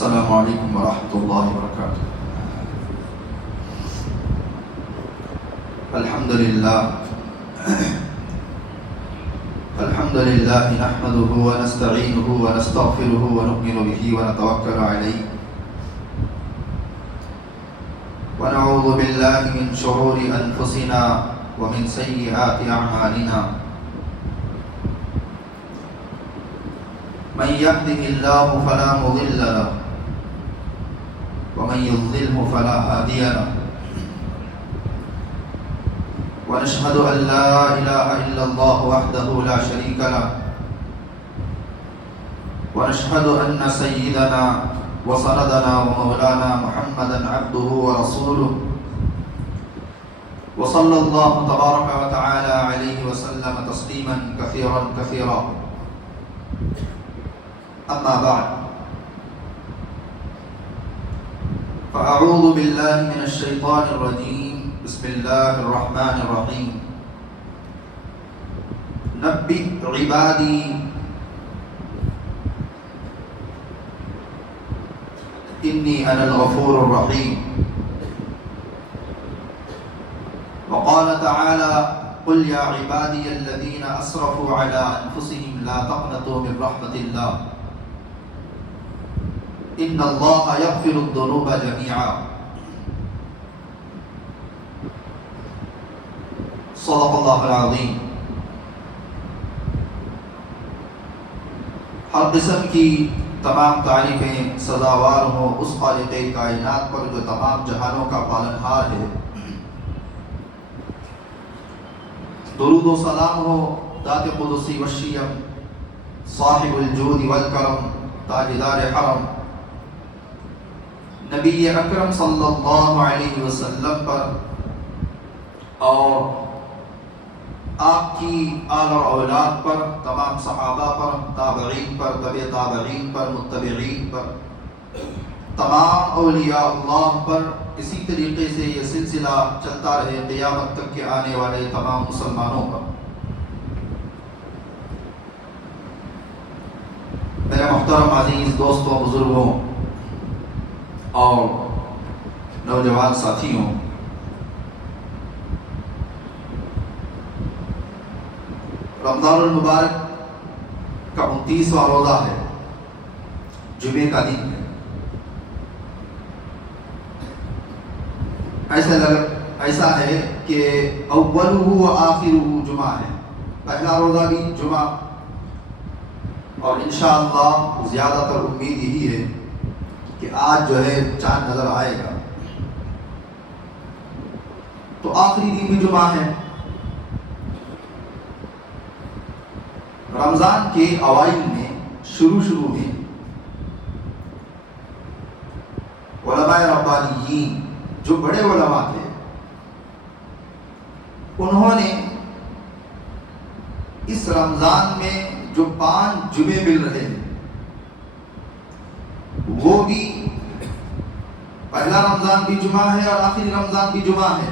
السلام علیکم ورحمۃ اللہ وبرکاتہ۔ الحمد للہ نحمده ونستعینه ونستغفره ونؤمن به ونتوکل علیہ ونعوذ باللہ من شرور انفسنا ومن سیئات اعمالنا، من يهده الله فلا مضل له ومن يضلله فلا هادي له، ونشهد أن لا إله إلا الله وحده لا شريك له، ونشهد أن سيدنا وسندنا ومولانا محمدا عبده ورسوله، وصلى الله تبارك وتعالى عليه وسلم تسليما كثيرا كثيرا. أما بعد، فأعوذ بالله من الشيطان الرجيم، بسم الله الرحمن الرحيم. نبئ عبادي إني أنا الغفور الرحيم. وقال تعالى: قل يا عبادي الذين أسرفوا على أنفسهم لا تقنطوا من رحمة الله إن الله يغفر الذنوب جميعا. صدق اللہ العظیم. ہر قسم کی تمام تعریفیں سزاوار ہوں اس خالق کائنات پر جو تمام جہانوں کا پالنہار ہے. درود و سلام ہو ذات قدسی وشیم صاحب الجود والکرم تاجدار حرم نبی اکرم صلی اللہ علیہ وسلم پر اور آپ کی آل اور اولاد پر، تمام صحابہ پر، تابعین پر، تبع تابعین پر، متبعین پر، تمام اولیاء اللہ پر. اسی طریقے سے یہ سلسلہ چلتا رہے قیامت تک کے آنے والے تمام مسلمانوں پر. میرے محترم عزیز دوستوں، بزرگوں اور نوجوان ساتھیوں، رمضان المبارک کا 29واں روزہ ہے، جمعے کا دن ہے. ایسا ہے کہ اولہ و آخرہ جمعہ ہے، پہلا روزہ بھی جمعہ، اور انشاءاللہ زیادہ تر امید یہی ہے کہ آج جو ہے چاند نظر آئے گا، تو آخری دن بھی جمعہ ہے. رمضان کے اوائل میں شروع میں علماء ربانیین جو بڑے علماء تھے، انہوں نے اس رمضان میں جو 5 جمعے مل رہے ہیں وہ بھی پہلا رمضان بھی جمعہ ہے اور آخری رمضان بھی جمعہ ہے.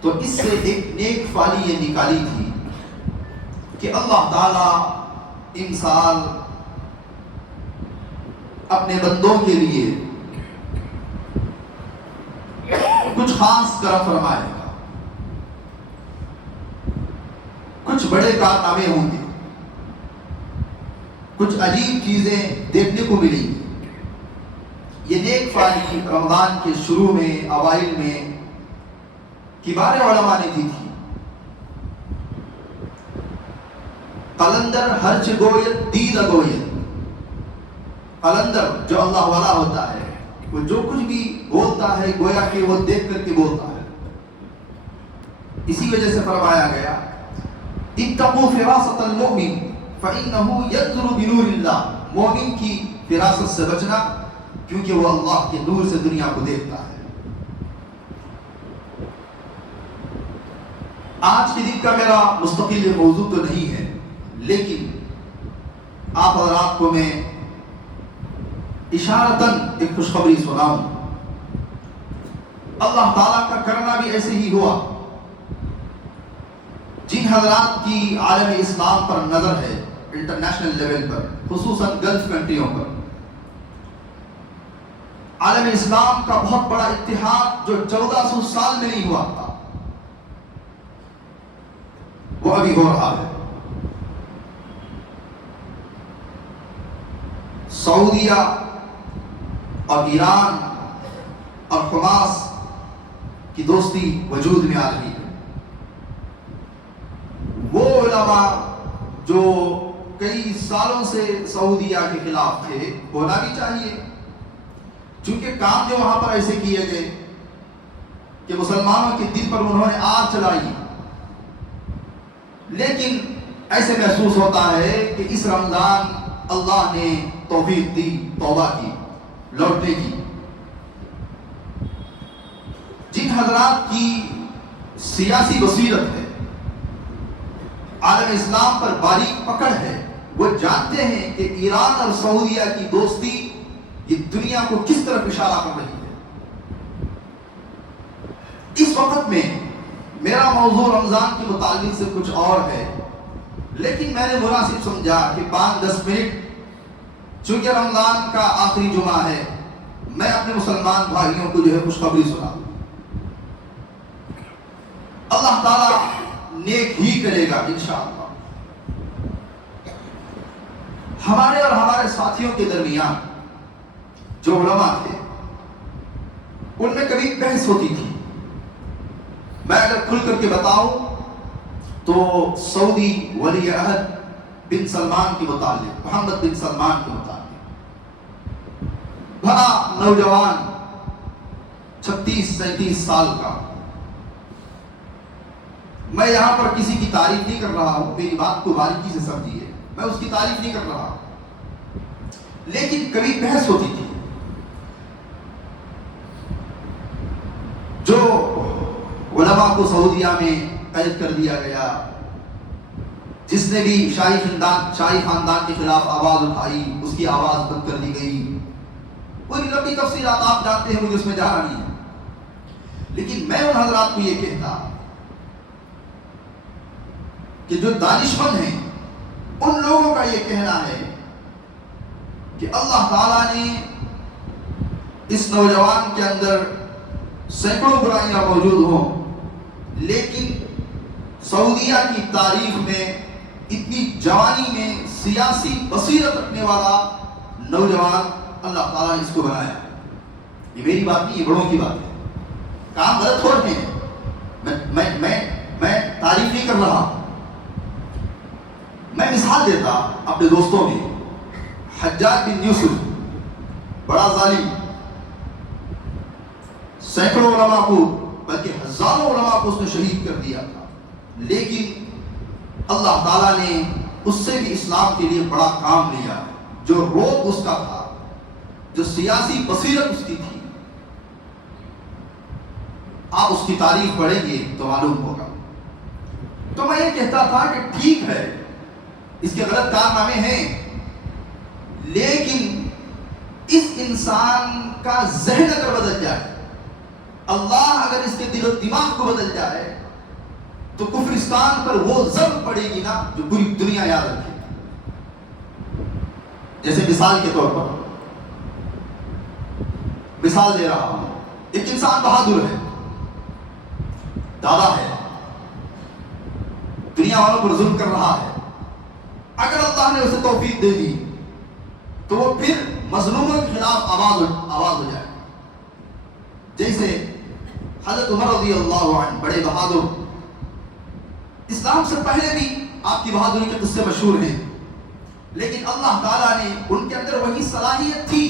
تو اس سے ایک نیک فالی یہ نکالی تھی کہ اللہ تعالیٰ ان سال اپنے بندوں کے لیے کچھ خاص کرم فرمائے گا، کچھ بڑے کارنامے ہوں گے، کچھ عجیب چیزیں دیکھنے کو ملیں گی. یہ نیک فالی رمضان کے شروع میں، اوائل میں کبار علماء نے دی تھی. قلندر ہرچ گوید دید گوید. قلندر جو اللہ والا ہوتا ہے وہ جو کچھ بھی بولتا ہے گویا کہ وہ دیکھ کر کے بولتا ہے. اسی وجہ سے فرمایا گیا اتقوا فراست المؤمن فإنه ينظر بنور اللہ. مومن کی فراست سے بچنا کیونکہ وہ اللہ کے نور سے دنیا کو دیکھتا ہے. آج کے دن کا میرا مستقل موضوع تو نہیں ہے، لیکن آپ حضرات کو میں اشارتاً ایک خوشخبری سناؤں. اللہ تعالیٰ کا کرنا بھی ایسے ہی ہوا. جن حضرات کی عالم اسلام پر نظر ہے انٹرنیشنل لیول پر، خصوصاً گلف کنٹریوں پر، عالم اسلام کا بہت بڑا اتحاد جو 1400 سال میں نہیں ہوا تھا، وہ ابھی ہو رہا ہے۔ سعودیہ اور ایران اور حماس کی دوستی وجود میں آ رہی ہے۔ وہ علماء جو کئی سالوں سے سعودیہ کے خلاف تھے، ہونا بھی چاہیے، چونکہ کام جو وہاں پر ایسے کیے گئے کہ مسلمانوں کے دل پر انہوں نے آگ چلائی، لیکن ایسے محسوس ہوتا ہے کہ اس رمضان اللہ نے توفیق دی توبہ کی، لوٹنے کی۔ جن حضرات کی سیاسی بصیرت ہے، عالم اسلام پر باریک پکڑ ہے، وہ جانتے ہیں کہ ایران اور سعودیہ کی دوستی یہ دنیا کو کس طرف اشارہ کر رہی ہے۔ اس وقت میں میرا موضوع رمضان کے متعلق سے کچھ اور ہے، لیکن میں نے مناسب سمجھا کہ 5-10 منٹ، چونکہ رمضان کا آخری جمعہ ہے، میں اپنے مسلمان بھائیوں کو جو ہے خوشخبری سنا دوں۔ اللہ تعالیٰ نیک ہی کرے گا انشاءاللہ۔ ہمارے اور ہمارے ساتھیوں کے درمیان جو علماء تھے، ان میں کبھی بحث ہوتی تھی۔ میں اگر کھل کر کے بتاؤں تو سعودی ولی عہد بن سلمان کے متعلق، محمد بن سلمان کے متعلق، بڑا نوجوان 36-37 سال کا، میں یہاں پر کسی کی تعریف نہیں کر رہا ہوں، میری بات کو باریکی سے سمجھیے، میں اس کی تعریف نہیں کر رہا، لیکن کبھی بحث ہوتی تھی۔ جو علماء کو سعودیہ میں قید کر دیا گیا، جس نے بھی شاہی خاندان کے خلاف آواز اٹھائی، اس کی آواز بند کر دی گئی۔ کوئی لمبی تفصیلات آپ جانتے ہیں، مجھے اس میں جانا نہیں ہے، لیکن میں ان حضرات کو یہ کہتا کہ جو دانشمند ہیں، ان لوگوں کا یہ کہنا ہے کہ اللہ تعالیٰ نے اس نوجوان کے اندر سینکڑوں برائیاں موجود ہوں، لیکن سعودیہ کی تاریخ میں اتنی جوانی میں سیاسی بصیرت رکھنے والا نوجوان اللہ تعالیٰ نے اس کو بنایا۔ یہ میری بات نہیں، یہ بڑوں کی بات ہے۔ کام غلط ہو رہے ہیں، میں تعریف نہیں کر رہا، میں مثال دیتا اپنے دوستوں میں۔ حجاج بن یوسف بڑا ظالم، سینکڑوں علماء کو، بلکہ ہزاروں علماء کو اس نے شہید کر دیا تھا، لیکن اللہ تعالیٰ نے اس سے بھی اسلام کے لیے بڑا کام لیا۔ جو روب اس کا تھا، جو سیاسی بصیرت اس کی تھی، آپ اس کی تاریخ پڑھیں گے تو معلوم ہوگا۔ تو میں یہ کہتا تھا کہ ٹھیک ہے، اس کے غلط کارنامے ہیں، لیکن اس انسان کا ذہن اگر بدل جائے، اللہ اگر اس کے دل و دماغ کو بدل جائے، تو کفرستان پر وہ ضرب پڑے گی نا جو پوری دنیا یاد رکھے۔ جیسے مثال کے طور پر مثال دے رہا ہوں، ایک انسان بہادر ہے، دادا ہے، دنیا والوں پر ظلم کر رہا ہے، اگر اللہ نے اسے توفیق دے دی تو وہ پھر مظلوموں کے خلاف آواز ہو جائے۔ جیسے حضرت عمر رضی اللہ عنہ، بڑے بہادر، اسلام سے پہلے بھی آپ کی بہادری کے قصے مشہور ہیں، لیکن اللہ تعالیٰ نے ان کے اندر وہی صلاحیت تھی،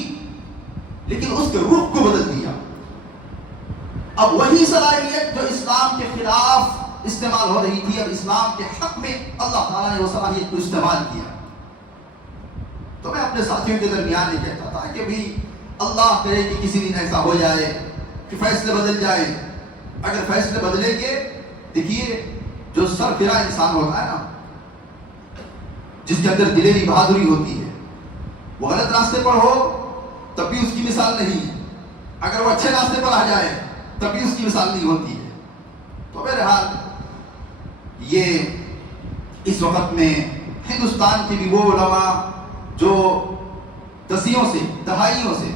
لیکن اس کے روح کو بدل دیا۔ اب وہی صلاحیت جو اسلام کے خلاف استعمال ہو رہی تھی، اب اسلام کے حق میں اللہ تعالیٰ نے وہ صلاحیت کو استعمال کیا۔ تو میں اپنے ساتھیوں کے درمیان یہ کہتا تھا کہ بھی اللہ کرے کہ کسی دن ایسا ہو جائے کہ فیصلے بدل جائیں۔ اگر فیصلے بدلیں گے، دیکھیے جو سرفراز انسان ہوتا ہے نا، جس کے اندر دلیری بہادری ہوتی ہے، وہ غلط راستے پر ہو تب بھی اس کی مثال نہیں ہے، اگر وہ اچھے راستے پر آ جائے تب بھی اس کی مثال نہیں ہوتی ہے۔ تو بہرحال یہ اس وقت میں ہندوستان کے بھی وہ علماء جو دسیوں سے، دہائیوں سے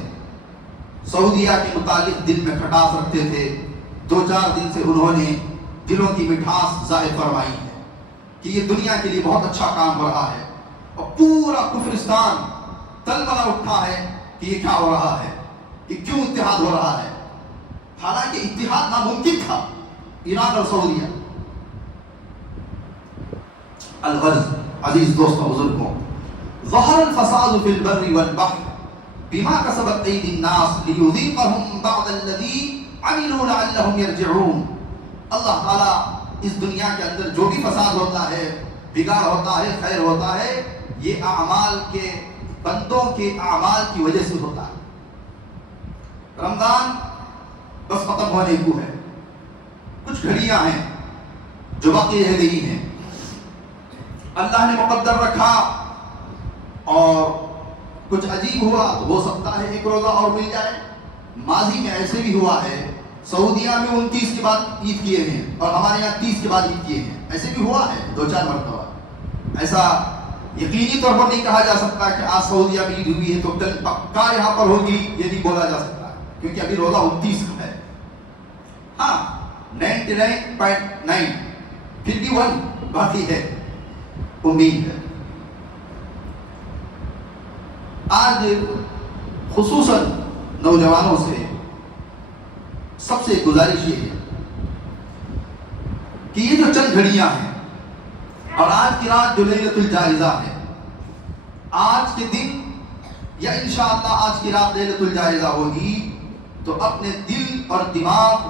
سعودیہ کے متعلق دل میں کھٹاس رکھتے تھے، 2-4 دن سے انہوں نے دلوں کی مٹھاس ظاہر فرمائی ہے کہ یہ دنیا کے لیے بہت اچھا کام ہو رہا ہے، اور پورا کفرستان تلبلا اٹھا ہے کہ یہ کیا ہو رہا ہے، کہ کیوں اتحاد ہو رہا ہے، حالانکہ اتحاد ناممکن تھا ایران اور سعودیہ۔ الغرض عزیز دوستوں بزرگوں، ظہر الفساد فی البر والبحر بما کسبت ایدی الناس لیذیقہم بعض الذی عملوا لعلہم یرجعون۔ اللہ تعالیٰ اس دنیا کے اندر جو بھی فساد ہوتا ہے، بگاڑ ہوتا ہے، خیر ہوتا ہے، یہ اعمال کے بندوں کے اعمال کی وجہ سے ہوتا ہے۔ رمضان بس ختم ہونے کو ہے، کچھ گھڑیاں ہیں جو باقی رہ گئی ہیں، اللہ نے مقدر رکھا اور کچھ عجیب ہوا تو ہو سکتا ہے ایک روزہ اور مل جائے۔ ماضی میں ایسے بھی ہوا ہے، سعودیہ میں 29 کے بعد عید کیے ہیں اور ہمارے یہاں 30 کے بعد عید کیے ہیں، ایسے بھی ہوا ہے 2-4 مرتبہ۔ ایسا یقینی طور پر نہیں کہا جا سکتا کہ آج سعودیہ میں عید ہوئی ہے تو کل پکا یہاں پر ہوگی، یہ نہیں بولا جا سکتا کیونکہ ابھی روزہ 29 کا ہے۔ ہاں 99.9 پھر بھی 1 باقی ہے، امید ہے۔ آج خصوصاً نوجوانوں سے سب سے گزارش یہ ہے کہ یہ جو چند گھڑیاں ہیں اور آج کی رات جو لیلۃ الجائزہ ہے، آج کے دن یا انشاءاللہ آج کی رات لیلۃ الجائزہ ہوگی، تو اپنے دل اور دماغ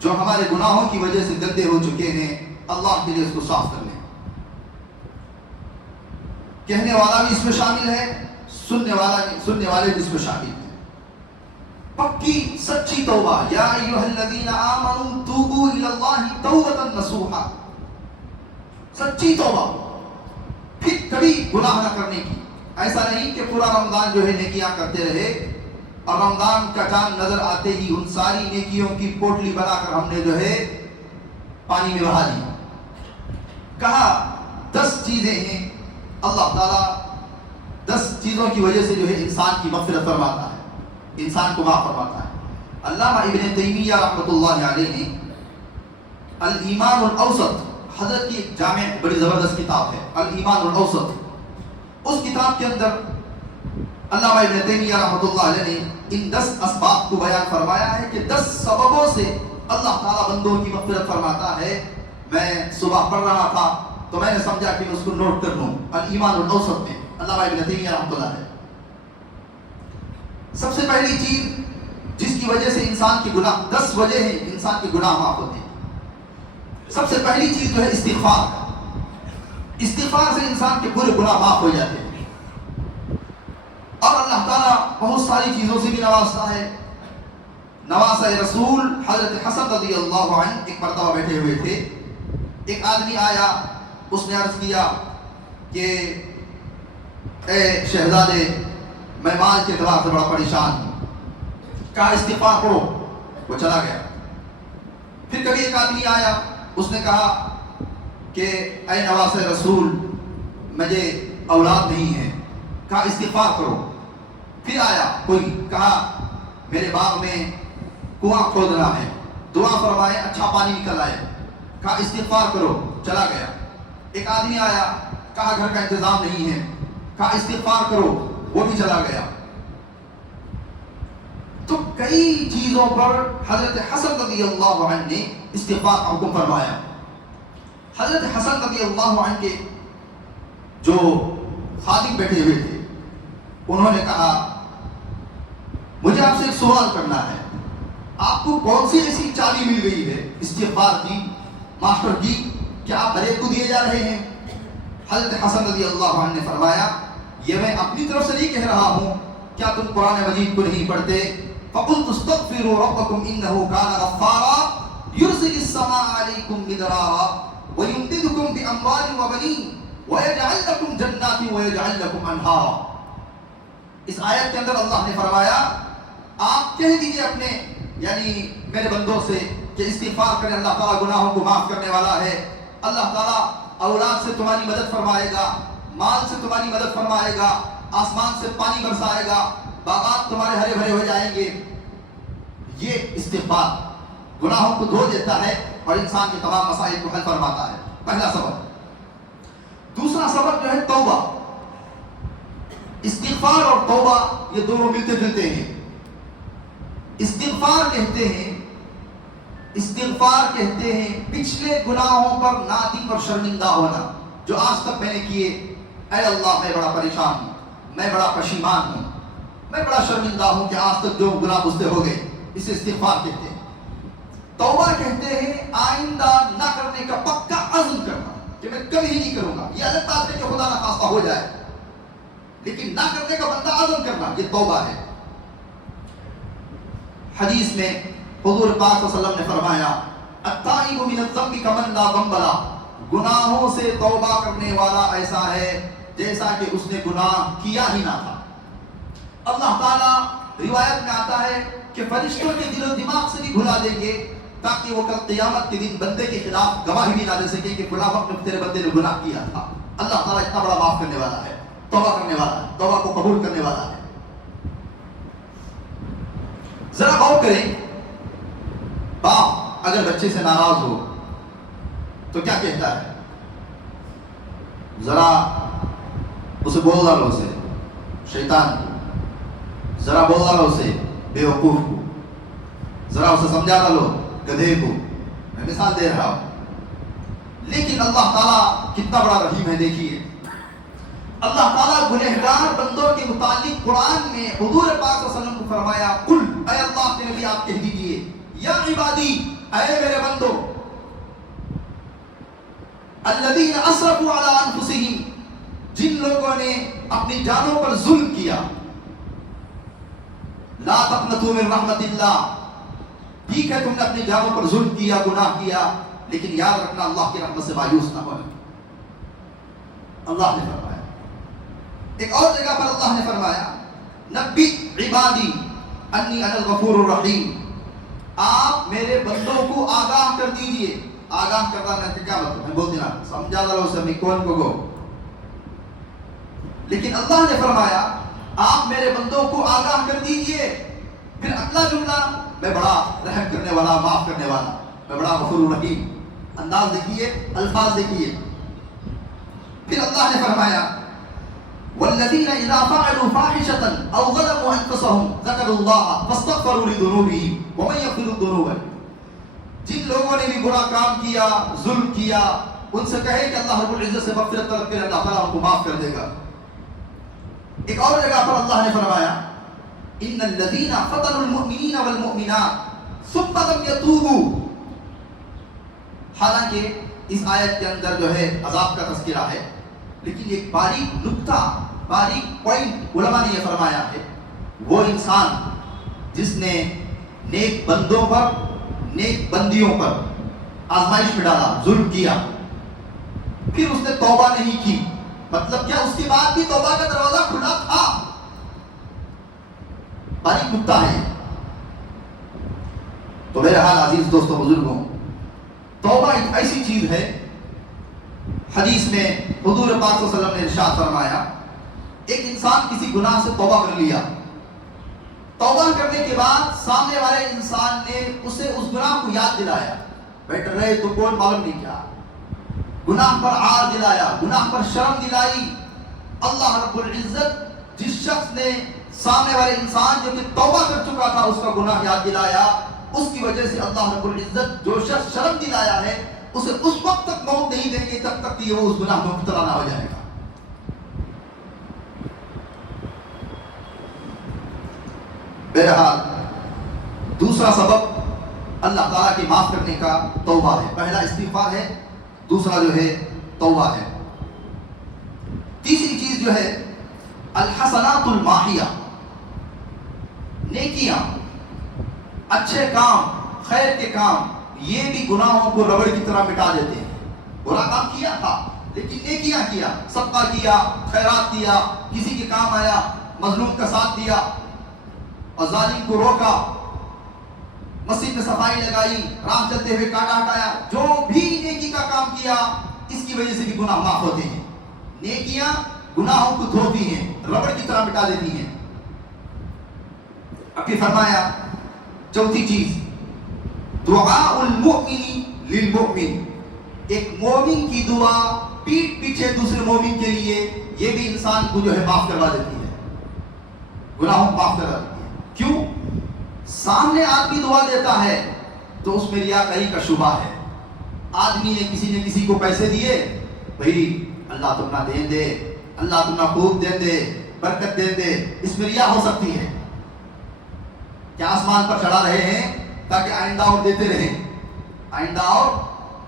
جو ہمارے گناہوں کی وجہ سے گندے ہو چکے ہیں، اللہ کے لیے اس کو صاف کر لیں۔ کہنے والا بھی اس میں شامل ہے، سننے والے بھی اس میں شامل ہیں۔ پکی سچی توبہ، یا ایھا الذین آمنوا توبوا الی اللہ توبۃ نصوحا، سچی توبہ، پھر کبھی گناہ نہ کرنے کی۔ ایسا نہیں کہ پورا رمضان جو ہے نیکیاں کرتے رہے اور رمضان کا چاند نظر آتے ہی ان ساری نیکیوں کی پوٹلی بنا کر ہم نے جو ہے پانی میں بہا دی۔ کہا 10 چیزیں ہیں، اللہ تعالیٰ 10 چیزوں کی وجہ سے جو ہے انسان کی مغفرت فرماتا ہے، انسان کو معاف فرماتا ہے۔ علامہ ابن تیمیہ رحمۃ اللہ علیہ نے الایمان الاوسط، حضرت کی ایک جامع بڑی زبردست کتاب ہے الایمان الاوسط، اس کتاب کے اندر علامہ ابن تیمیہ رحمۃ اللہ علیہ نے ان 10 اسباب کو بیان فرمایا ہے کہ 10 سببوں سے اللہ تعالیٰ بندوں کی مغفرت فرماتا ہے۔ میں صبح پڑھ رہا تھا تو میں نے سمجھا کہ میں اس کو نوٹ کر لوں، الایمان الاوسط میں علامہ ابن تیمیہ رحمۃ اللہ علیہ۔ سب سے پہلی چیز جس کی وجہ سے انسان کے گناہ، 10 وجہ ہیں انسان کے گناہ معاف ہوتے ہیں۔ سب سے پہلی چیز جو ہے استغفار، استغفار سے انسان کے پورے گناہ معاف ہو جاتے ہیں، اور اللہ تعالیٰ بہت ساری چیزوں سے بھی نوازتا ہے۔ نواسہ رسول حضرت حسن رضی اللہ عنہ ایک مرتبہ بیٹھے ہوئے تھے، ایک آدمی آیا، اس نے عرض کیا کہ اے شہزادے، میں مال کے اعتبار سے بڑا پریشان ہوں، کہا استغفار کرو، وہ چلا گیا۔ پھر کبھی ایک آدمی آیا، اس نے کہا کہ اے نواس رسول، مجھے اولاد نہیں ہے، کہا استغفار کرو۔ پھر آیا کوئی، کہا میرے باغ میں کنواں کھودنا ہے، دعا فرمائے اچھا پانی نکل آئے، کہا استغفار کرو، چلا گیا۔ ایک آدمی آیا، کہا گھر کا انتظام نہیں ہے، کہا استغفار کرو، وہ بھی چلا گیا۔ تو کئی چیزوں پر حضرت حسن رضی اللہ عنہ نے استغفار کا حکم فرمایا۔ حضرت حسن رضی اللہ عنہ کے جو خادم بیٹھے ہوئے تھے، انہوں نے کہا مجھے آپ سے ایک سوال کرنا ہے، آپ کو کون سی ایسی چابی مل گئی ہے استغفار کی، ماسٹر کی، کہ آپ ہر ایک کو دیے جا رہے ہیں؟ حضرت حسن رضی اللہ عنہ نے فرمایا یہ میں اپنی طرف سے نہیں کہہ رہا ہوں، کیا تم قرآن مجید کو نہیں پڑھتے؟ فَقُلْتُ اسْتَغْفِرُوا رَبَّكُمْ إِنَّهُ كَانَ غَفَّارًا يُرْسِلِ السَّمَاءَ عَلَيْكُمْ مِدْرَارًا وَيُمْدِدْكُمْ بِأَمْوَالٍ وَبَنِينَ وَيَجْعَلْ لَكُمْ جَنَّاتٍ وَيَجْعَلْ لَكُمْ أَنْهَارًا۔ اس آیت کے اندر اللہ نے فرمایا آپ کہہ دیجئے اپنے یعنی میرے بندوں سے کہ استغفار کریں، اللہ تعالیٰ گناہوں کو معاف کرنے والا ہے، اللہ تعالیٰ اولاد سے تمہاری مدد فرمائے گا، مال سے تمہاری مدد فرمائے گا، آسمان سے پانی برسائے گا، باغات تمہارے ہرے بھرے ہو جائیں گے. یہ استغفار گناہوں کو دھو دیتا ہے اور انسان کے تمام مسائل کو حل فرماتا ہے. پہلا سبب. دوسرا سبب جو ہے توبہ. استغفار اور توبہ یہ دونوں ملتے جلتے ہیں. استغفار کہتے ہیں پچھلے گناہوں پر نادم اور شرمندہ ہونا جو آج تک میں نے کیے. اے اللہ میں بڑا پریشان ہوں, میں بڑا پشیمان ہوں, میں بڑا شرمندہ ہوں کہ آج تک جو گناہ مجھ سے ہو گئے. اسے استغفار کہتے ہیں. توبہ کہتے ہیں آئندہ نہ کرنے کا پکا عزم کرنا کہ میں کبھی نہیں کروں گا. یہ الگ بات ہے کہ خدا نہ خواستہ ہو جائے, لیکن نہ کرنے کا بندہ عزم کرنا یہ توبہ ہے. حدیث میں حضور پاک صلی اللہ علیہ وسلم نے فرمایا التائب من الذنب کمن لا ذنب له. گناہوں سے توبہ کرنے والا ایسا ہے جیسا کہ اس نے گناہ کیا ہی نہ تھا. اللہ تعالیٰ روایت میں آتا ہے کہ فرشتوں کے دل و دماغ سے بھی بھلا دیں گے تاکہ وہ کل قیامت کے دن بندے کے خلاف گواہی بھی نہ دے سکے کہ فلاں وقت میں تیرے بندے نے گناہ کیا تھا. اللہ تعالیٰ اتنا بڑا معاف کرنے والا ہے, توبہ کرنے والا ہے, توبہ کو قبول کرنے والا ہے. ذرا غور کریں, باپ اگر بچے سے ناراض ہو تو کیا کہتا ہے؟ ذرا اسے بول ڈالو, اسے شیطان کو, ذرا بول ڈالو اسے بے وقوف کو, ذرا اسے سمجھا ڈالو گدھے کو. میں مثال دے رہا ہوں. لیکن اللہ تعالیٰ کتنا بڑا رحیم ہے. دیکھیے اللہ تعالیٰ گنہگار بندوں کے متعلق قرآن میں حضور پاک صلی اللہ علیہ وسلم کو فرمایا قل, اے اللہ کے نبی آپ کہہ دیجئے یا عبادی, اے میرے بندو, الذین اسرفوا علی انفسہم, جن لوگوں نے اپنی جانوں پر ظلم کیا, لا تقنطوا من رحمت اللہ. ٹھیک ہے تم نے اپنی جانوں پر ظلم کیا, گناہ کیا, لیکن یاد رکھنا اللہ کی رحمت سے مایوس نہ ہونا. اللہ نے فرمایا. ایک اور جگہ پر اللہ نے فرمایا نبی عبادی انی انا الغفور الرحیم. آپ میرے بندوں کو آگاہ کر دیجئے. آگاہ کرنا میں کیا مطلب ہے بول دینا, سمجھا دلو سے میں کون کو گو. لیکن اللہ نے فرمایا آپ میرے بندوں کو آگاہ کر دیجئے. پھر اگلا جملہ میں بڑا رحم کرنے والا, معاف کرنے والا, میں بڑا غفور الرحیم. انداز دیکھیے, الفاظ دیکھیے. پھر اللہ نے فرمایا والذین اذا فعلوا فاحشة او ظلموا انفسهم ذکروا اللہ فاستغفروا لذنوبهم ومن یغفر الذنوب. جن لوگوں نے بھی برا کام کیا, ظلم کیا, ان سے کہے کہ اللہ رب العزت سے مغفرت طلب کرے, اللہ تعالیٰ ان کو معاف کر دے گا. ایک اور جگہ پر اللہ نے فرمایا ان الذین فتنوا المؤمنین والمؤمنات ثم لم یتوبوا. حالانکہ اس آیت کے اندر جو ہے عذاب کا تذکرہ ہے, لیکن ایک باریک نکتہ, باریک پوائنٹ علماء نے یہ فرمایا ہے وہ انسان جس نے نیک بندوں پر, نیک بندیوں پر آزمائش میں ڈالا, ظلم کیا, پھر اس نے توبہ نہیں کی. مطلب کیا اس کے بعد بھی توبہ کا دروازہ کھلا تھا؟ باریک نکتہ ہے. تو میرے حال عزیز دوستوں بزرگوں, توبہ ایک ایسی چیز ہے. حدیث میں حضور پاک صلی اللہ علیہ وسلم نے ارشاد فرمایا ایک انسان کسی گناہ سے توبہ کر لیا, توبہ کرنے کے بعد سامنے والے انسان نے اسے اس گناہ کو یاد دلایا, بیٹھ رہے تو کوئی معلوم نہیں کیا, گناہ پر عار دلایا, گناہ پر شرم دلائی. اللہ رب العزت جس شخص نے سامنے والے انسان جو کہ توبہ کر چکا تھا اس کا گناہ یاد دلایا, اس کی وجہ سے اللہ رب العزت جو شخص شرم دلایا ہے اسے اس وقت تک موت نہیں دیں گے جب تک کہ وہ اس گناہ میں مبتلا نہ ہو جائے گا. بہرحال دوسرا سبب اللہ تعالیٰ کے معاف کرنے کا توبہ ہے. پہلا استغفار ہے, دوسرا جو ہے توبہ ہے. تیسری چیز جو ہے الحسنات الماحیہ, نیکیاں, اچھے کام, خیر کے کام, یہ بھی گناہوں کو ربڑ کی طرح مٹا دیتے ہیں. برا کام کیا تھا لیکن نیکیاں کیا, صدقہ کیا, خیرات کیا, کسی کے کام آیا, مظلوم کا ساتھ دیا اور ظالم کو روکا, مسجد میں صفائی لگائی, راہ چلتے ہوئے کاٹا ہٹایا, جو بھی نیکی کا کام کیا اس کی وجہ سے بھی گناہ معاف ہوتے ہیں. نیکیاں گناہوں کو دھوتی ہیں, ربڑ کی طرح مٹا دیتی ہیں. اب پھر فرمایا چوتھی چیز دعاء المؤمن للمؤمن، ایک مومن کی دعا پیٹ پیچھے دوسرے مومن کے لیے، یہ بھی انسان کو جو ہے معاف کروا دیتی ہے، گناہوں کو معاف کروا دیتی ہے۔ کیوں؟ سامنے آدمی دعا دیتا ہے تو اس میں ریاکاری کا شبہ ہے۔ آدمی نے کسی کو پیسے دیے، بھئی اللہ تم نہ دیں دے، اللہ تم نہ خوب دیں دے، برکت دیں دے، اس میں ریا ہو سکتی ہے۔ کیا آسمان پر چڑھا رہے ہیں تاکہ آئندہ اور دیتے رہیں، آئندہ اور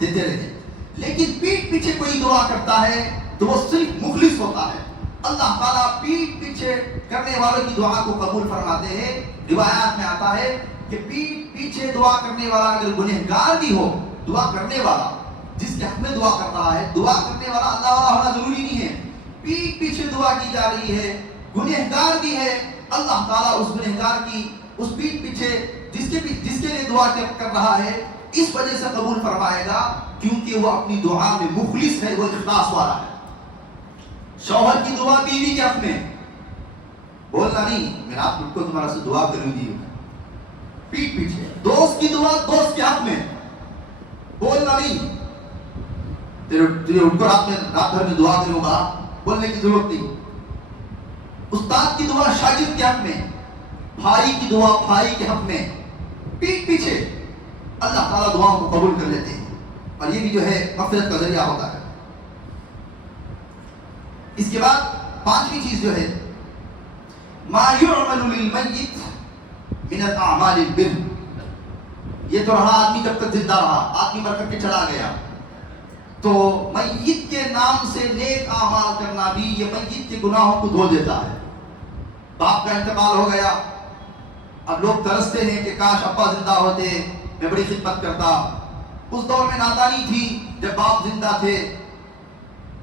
دیتے رہیں، لیکن پیٹ پیچھے کوئی دعا کرتا ہے تو وہ صرف مخلص ہوتا ہے۔ اللہ تعالیٰ پیٹ پیچھے کرنے والوں کی دعا کو قبول فرماتے ہیں۔ روایات میں آتا ہے کہ پیٹ پیچھے دعا کرنے والا اگر گنہگار بھی ہو، دعا کرنے والا جس کے حق میں دعا کر رہا ہے، دعا کرنے والا اللہ والا ہونا ضروری نہیں ہے، پیٹ پیچھے دعا کی جا رہی ہے، گنہگار بھی ہے، اللہ تعالیٰ اس گنہگار کی اس پیٹ پیچھے جس کے لیے دعا کر رہا ہے اس وجہ سے قبول فرمائے گا، کیونکہ وہ اپنی دعا میں مخلص ہے، وہ اخلاص والا ہے۔ شوہر کی دعا بیوی کے حق میں، بولنا نہیں میں آپ کو تمہارا سے دعا کروں گی، پیٹ پیچھے۔ دوست کی دعا دوست کے حق میں، بولنا نہیں تیرے اٹھ کر رات بھر میں دعا کروں گا، بولنے کی ضرورت نہیں۔ استاد کی دعا شاگرد کے حق میں، بھائی کی دعا بھائی کے حق میں، پیٹ پیچھے اللہ تعالیٰ دعاؤں کو قبول کر لیتے ہیں، اور یہ بھی جو ہے مغفرت کا ذریعہ ہوتا ہے۔ اس کے بعد پانچویں چیز جو ہے ما يعمل للمیت من الاعمال البر، یہ تو رہا آدمی جب تک زندہ رہا، آدمی مر کر کے چلا گیا تو میت کے نام سے نیک اعمال کرنا بھی یہ میت کے گناہوں کو دھو دیتا ہے۔ باپ کا انتقال ہو گیا، اب لوگ ترستے ہیں کہ کاش ابا زندہ ہوتے، میں بڑی خدمت کرتا۔ اس دور میں نادانی تھی جب باپ زندہ تھے،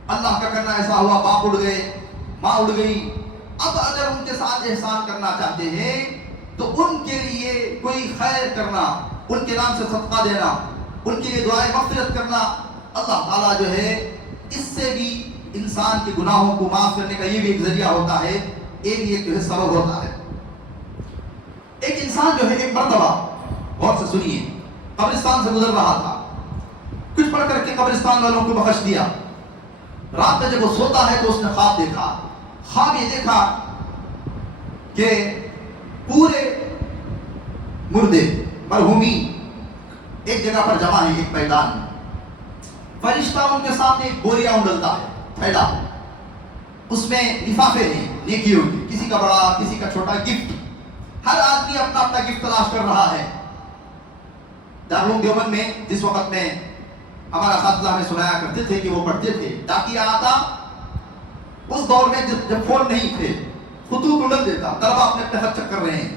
اللہ کا کرنا ایسا ہوا باپ اڑ گئے، ماں اڑ گئی، اب اگر ان کے ساتھ احسان کرنا چاہتے ہیں تو ان کے لیے کوئی خیر کرنا، ان کے نام سے صدقہ دینا، ان کے لیے دعائیں مغفرت کرنا، اللہ تعالیٰ جو ہے اس سے بھی انسان کے گناہوں کو معاف کرنے کا یہ بھی ایک ذریعہ ہوتا ہے، یہ بھی ایک جو ہے سبب ہوتا ہے۔ ایک انسان جو ہے ایک مرتبہ، غور سے سنیے، قبرستان سے گزر رہا تھا، کچھ پڑھ کر کے قبرستان والوں کو بخش دیا۔ رات میں جب وہ سوتا ہے تو اس نے خواب دیکھا، خواب یہ دیکھا کہ پورے مردے مرحومین ایک جگہ پر جمع ہے، ایک میدان میں، فرشتہ ان کے سامنے ایک بوریا اونڈلتا ہے، تھیلا، اس میں لفافے ہیں نیکیوں کے، کسی کا بڑا کسی کا چھوٹا گفٹ، ہر آدمی اپنا اپنا گفٹ تلاش کر رہا ہے۔ دارالعلوم دیوبند میں جس وقت میں ہمارا اساتذہ ہمیں سنایا کرتے تھے کہ وہ پڑھتے تھے، ڈاکیہ آتا، اس دور میں جب فون نہیں تھے، خطوط اڑل دیتا، طلبہ اپنے اپنے خط چیک کر رہے ہیں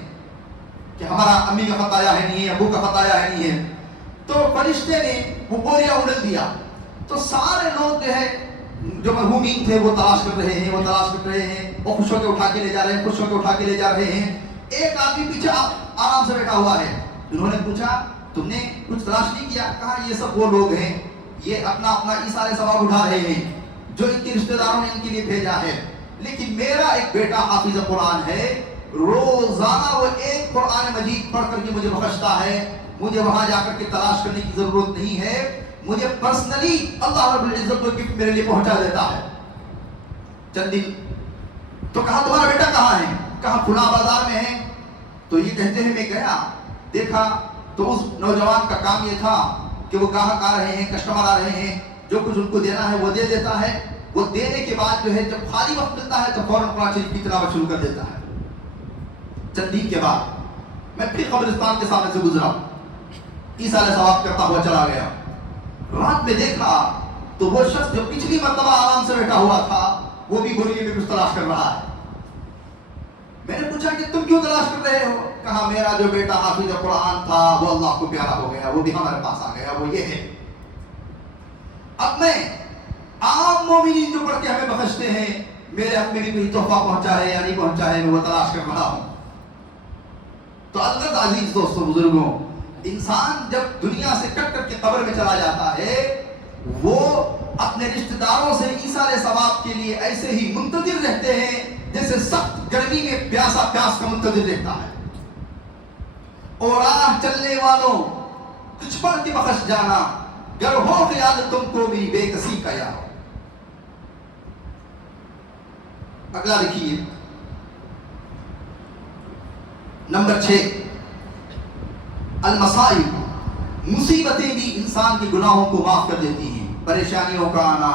کہ ہمارا امی کا خط آیا ہے نہیں ہے، ابو کا خط آیا ہے نہیں ہے، تو فرشتے نے وہ بوریا اڑل دیا، تو سارے لوگ جو ہے جو مرحومین تھے وہ تلاش کر رہے ہیں، وہ تلاش کر رہے ہیں، وہ خوش ہو کے اٹھا کے لے جا رہے ہیں، خوش ہو کے اٹھا کے لے جا رہے ہیں۔ ایک آدمی پیچھے آرام سے بیٹھا ہوا ہے، انہوں نے پوچھا تم نے کچھ تلاش نہیں کیا؟ کہا یہ سب وہ لوگ ہیں، یہ اپنا اپنا ایثار ثواب اٹھا رہے ہیں جو ان کے رشتہ داروں نے ان کے لیے بھیجا ہے، لیکن میرا ایک بیٹا حافظ قرآن ہے، روزانہ وہ ایک قرآن مجید پڑھ کر کے مجھے بخشتا ہے، مجھے وہاں جا کر کے تلاش کرنے کی ضرورت نہیں ہے، مجھے پرسنلی اللہ رب العزت کو گفٹ میرے لیے پہنچا دیتا ہے۔ چند دن تو کہا تمہارا بیٹا کہاں ہے؟ کہا فلاں بازار میں ہے۔ تو یہ کہتے ہیں میں گیا دیکھا تو اس نوجوان کا کام یہ تھا کہ وہ گاہک آ رہے ہیں، کسٹمر آ رہے ہیں، جو کچھ ان کو دینا ہے وہ دے دیتا ہے، وہ دینے کے بعد جو ہے جب خالی وقت ملتا ہے تو فوراً قرآن شریف کی تلاوت شروع کر دیتا ہے۔ چند دن کے بعد میں پھر قبرستان کے سامنے سے گزرا، ایثار ثواب کرتا ہوا چلا گیا، رات میں دیکھا تو وہ شخص جو پچھلی مرتبہ آرام سے بیٹھا ہوا تھا وہ بھی بوریے میں کچھ تلاش کر رہا ہے۔ میں نے پوچھا کہ تم کیوں تلاش کر رہے ہو؟ کہا میرا جو بیٹا حافظ قرآن تھا وہ اللہ کو پیارا ہو گیا، وہ بھی ہمارے پاس آ گیا، وہ یہ ہے۔ اب میں عام مومنین جو پڑھ کے ہمیں بخشتے ہیں، میرے حق میں بھی کوئی تحفہ پہنچا ہے یا نہیں پہنچا ہے، میں وہ تلاش کر رہا ہوں۔ تو البتہ عزیز دوستوں بزرگوں، انسان جب دنیا سے کٹ کر کے قبر میں چلا جاتا ہے وہ اپنے رشتہ داروں سے ایثار ثواب کے لیے ایسے ہی منتظر رہتے ہیں جیسے سخت گرمی میں پیاسا پیاس کا منتظر رہتا ہے۔ اور راہ چلنے والوں تجھ پر کے بخش جانا، گر ہو خیال تم کو میری بے کسی کا یا۔ اگلا دیکھیے نمبر 6، المصائب، مصیبتیں بھی انسان کے گناہوں کو معاف کر دیتی ہیں۔ پریشانیوں کا آنا،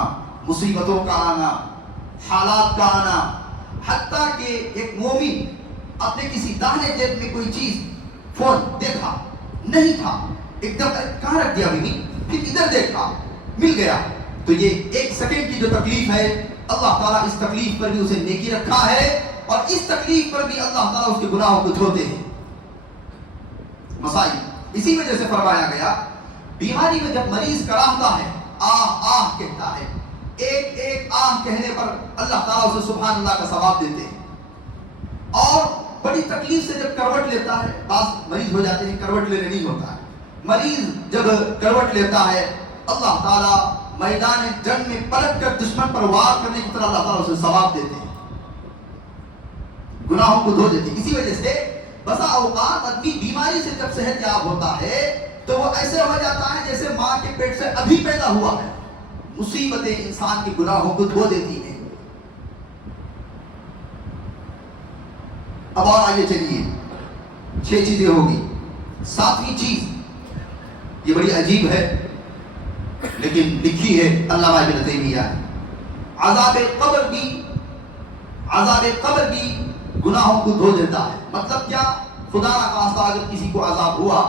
مصیبتوں کا آنا، حالات کا آنا، حتیٰ کہ ایک مومن اپنے کسی داہنے جیب میں کوئی چیز فون دیکھا نہیں تھا، ایک دم کہاں رکھ دیا بھی، پھر ادھر دیکھا مل گیا، تو یہ ایک سیکنڈ کی جو تکلیف ہے اللہ تعالیٰ اس تکلیف پر بھی اسے نیکی رکھا ہے، اور اس تکلیف پر بھی اللہ تعالیٰ اس کے گناہوں کو دھوتے ہیں۔ مصائب اسی وجہ سے فرمایا گیا، بیماری میں جب مریض کراہتا ہے، آہ آہ کہتا ہے، ایک ایک آہ کہنے پر اللہ تعالیٰ اسے سبحان اللہ کا ثواب دیتے ہیں۔ اور بڑی تکلیف سے جب کروٹ لیتا ہے، بعض مریض ہو جاتے ہیں کروٹ لینے نہیں ہوتا ہے، مریض جب کروٹ لیتا ہے اللہ تعالیٰ میدان جنگ میں پلٹ کر دشمن پر وار کرنے کی طرح اللہ تعالیٰ اسے ثواب دیتے ہیں، گناہوں کو دھو دیتے ہیں۔ اسی وجہ سے بسا اوقات آدمی بیماری سے جب صحت یاب ہوتا ہے تو وہ ایسے ہو جاتا ہے جیسے ماں کے پیٹ سے ابھی پیدا ہوا ہے۔ مصیبتیں انسان کے گناہوں کو دھو دیتی ہیں۔ اب اور آگے چلیے، 6 چیزیں ہوگی۔ 7ویں چیز یہ بڑی عجیب ہے لیکن لکھی ہے علامہ ابن تیمیہ، عذاب قبر بھی گناہوں کو دھو دیتا ہے۔ مطلب کیا؟ خدا نہ خواستہ اگر کسی کو عذاب ہوا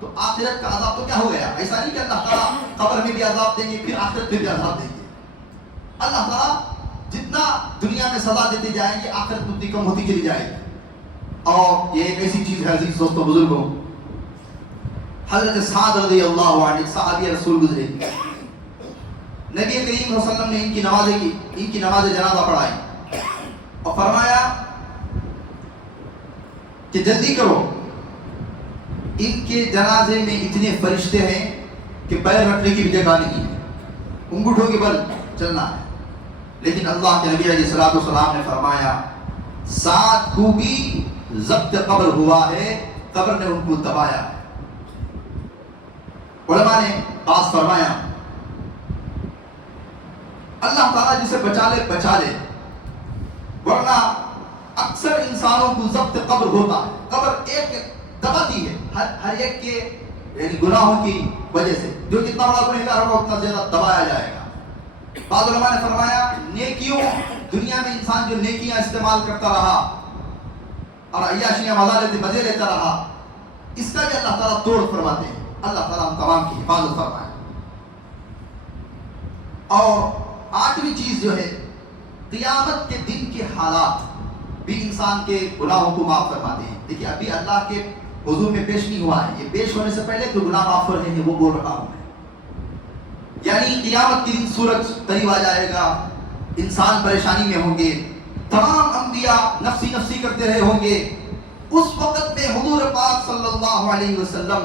تو آخرت کا عذاب تو کیا ہو گیا؟ ایسا نہیں کہ اللہ تعالیٰ قبر میں بھی عذاب دیں گے پھر آخرت میں بھی عذاب دیں گے۔ اللہ تعالیٰ جتنا دنیا میں سزا دیتے جائیں گے آخرت اتنی کم ہوتی چلی جائے گی۔ اور یہ ایک ایسی چیز ہے عزیز دوستوں بزرگوں، حضرت سعد رضی اللہ عنہ صحابی رسول گزرے، نبی کریم صلی اللہ علیہ وسلم نے ان کی نماز جنازہ پڑھائی اور فرمایا کہ جلدی کرو، ان کے جنازے میں اتنے فرشتے ہیں کہ پیر رکھنے کی بھی جگہ نہیں ہے، انگوٹھوں کے بل چلنا ہے۔ لیکن اللہ کے نبی علیہ الصلوۃ والسلام نے فرمایا سعد کو بھی ضبط قبر ہوا ہے، قبر نے ان کو دبایا ہے۔ علماء نے بات فرمایا اللہ تعالیٰ جسے بچا لے، ورنہ اکثر انسانوں کو ضبط قبر ہوتا ہے، قبر ایک دباتی ہے ہر ایک کے یعنی گناہوں کی وجہ سے، جو جتنا بڑا گنہگار ہوگا اتنا زیادہ دبایا جائے گا۔ بعض علماء نے فرمایا نیکیوں، دنیا میں انسان جو نیکیاں استعمال کرتا رہا اور عیاشیاں مزے لیتا رہا، اس کا بھی اللہ تعالیٰ توڑ فرماتے ہیں۔ اللہ تعالیٰ ہم تمام کی حفاظت فرمائے۔ اور 8ویں چیز جو ہے، قیامت کے دن کے حالات بھی انسان کے گناہوں کو معاف فرماتے ہیں۔ دیکھیے ابھی اللہ کے حضور میں پیش نہیں ہوا ہے، یہ پیش ہونے سے پہلے جو گناہ معاف ہو رہے ہیں وہ بول رہا ہوں میں۔ یعنی قیامت کے دن سورج قریب آ جائے گا، انسان پریشانی میں ہوں گے، تمام انبیاء نفسی نفسی کرتے رہے ہوں گے۔ اس وقت میں حضور پاک صلی اللہ علیہ وسلم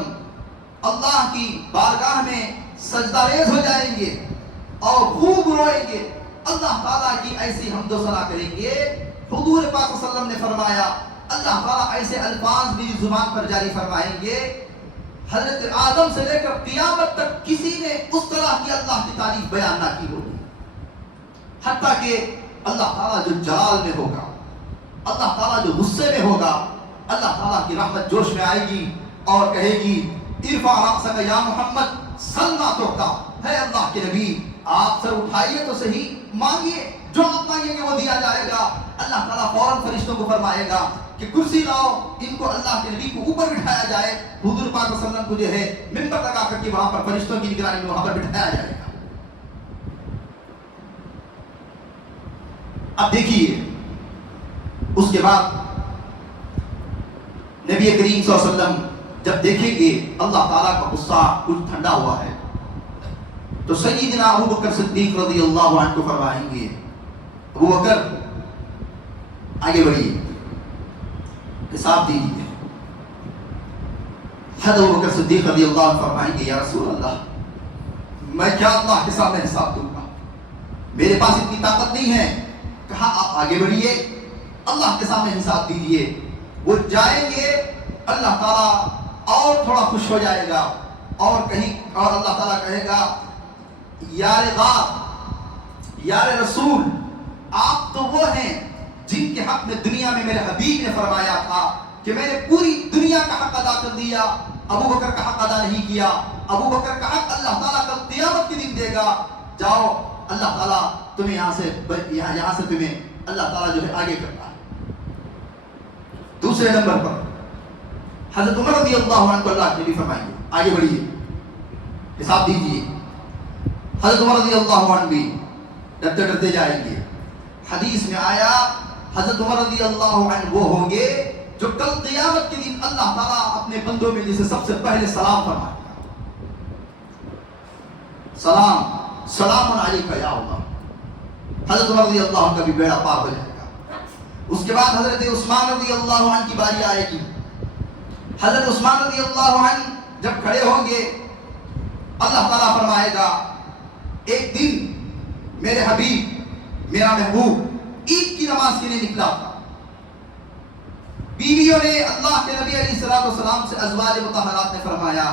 اللہ کی بارگاہ میں سجدہ ریز ہو جائیں گے اور خوب روئیں گے، اللہ تعالیٰ کی ایسی حمد و ثنا کریں گے۔ حضور پاک صلی اللہ علیہ وسلم نے فرمایا اللہ تعالیٰ ایسے الفاظ میری زبان پر جاری فرمائیں گے، حضرت آدم سے لے کر قیامت تک کسی نے اس طرح کی اللہ کی تعریف بیان نہ کی ہوگی، حتیٰ کہ اللہ تعالیٰ جو جلال میں ہوگا، اللہ تعالیٰ جو غصے میں ہوگا، اللہ تعالیٰ کی رحمت جوش میں آئے گی اور کہے گی ارفع رأسک یا محمد سل ما تعطیٰ، ہے اللہ کے نبی آپ سر اٹھائیے تو صحیح، مانگیے، جو آپ مانگیں گے وہ دیا جائے گا۔ اللہ تعالیٰ فوراً فرشتوں کو فرمائے گا کہ کرسی لاؤ، ان کو اللہ کے نبی کو اوپر بٹھایا جائے، حضور پاک صلی اللہ علیہ وسلم کو جو ہے منبر لگا کر کے وہاں پر فرشتوں کی نگرانی میں وہاں پر بٹھایا جائے گا۔ اب دیکھیے اس کے بعد نبی کریم صلی اللہ علیہ وسلم جب دیکھیں گے اللہ تعالیٰ کا غصہ کچھ ٹھنڈا ہوا ہے تو سیدنا ابو بکر صدیق رضی اللہ عنہ کو فرمائیں گے ابو بکر آگے بڑھیے، حساب دیجیے۔ حضرت ابو بکر صدیق رضی اللہ عنہ فرمائیں گے یا رسول اللہ میں کیا اللہ کے سامنے حساب دوں گا، میرے پاس اتنی طاقت نہیں ہے۔ کہا آپ آگے بڑھیے، اللہ کے سامنے حساب دیجیے۔ وہ جائیں گے، اللہ تعالیٰ اور تھوڑا خوش ہو جائے گا، اور کہیں اور اللہ تعالیٰ کہے گا یار غار، یار رسول، آپ تو وہ ہیں جن کے حق میں دنیا میں میرے حبیب نے فرمایا تھا کہ میں نے پوری دنیا کا حق ادا کر دیا، ابو بکر کا حق ادا نہیں کیا، ابو بکر کا حق اللہ تعالیٰ کل قیامت کے دن دے گا، جاؤ اللہ تعالیٰ تمہیں یہاں سے تمہیں اللہ تعالیٰ جو ہے آگے کرتا ہے۔ دوسرے نمبر پر حضرت عمر رضی اللہ عنہ کو اللہ کے نبی فرمائیں گے آگے بڑھیے، حساب دیجیے، حضرت عمر رضی اللہ عنہ بھی ڈرتے ڈرتے جائیں گے۔ حدیث میں آیا حضرت عمر رضی اللہ عنہ وہ ہوں گے جو کل قیامت کے دن اللہ تعالیٰ اپنے بندوں میں جسے سب سے پہلے سلام فرمائے گا، سلام علیک یا عمر۔ حضرت عمر رضی اللہ عنہ کا بھی بیڑا پار ہو جائے گا۔ اس کے بعد حضرت عثمان رضی اللہ عنہ کی باری آئے گی۔ حضرت عثمان رضی اللہ عنہ جب کھڑے ہوں گے، اللہ تعالیٰ فرمائے گا ایک دن میرے حبیب، میرا محبوب عید کی نماز کے لیے نکلا تھا، بیویوں نے اللہ کے نبی علیہ السلام سے، ازواج مطہرات نے فرمایا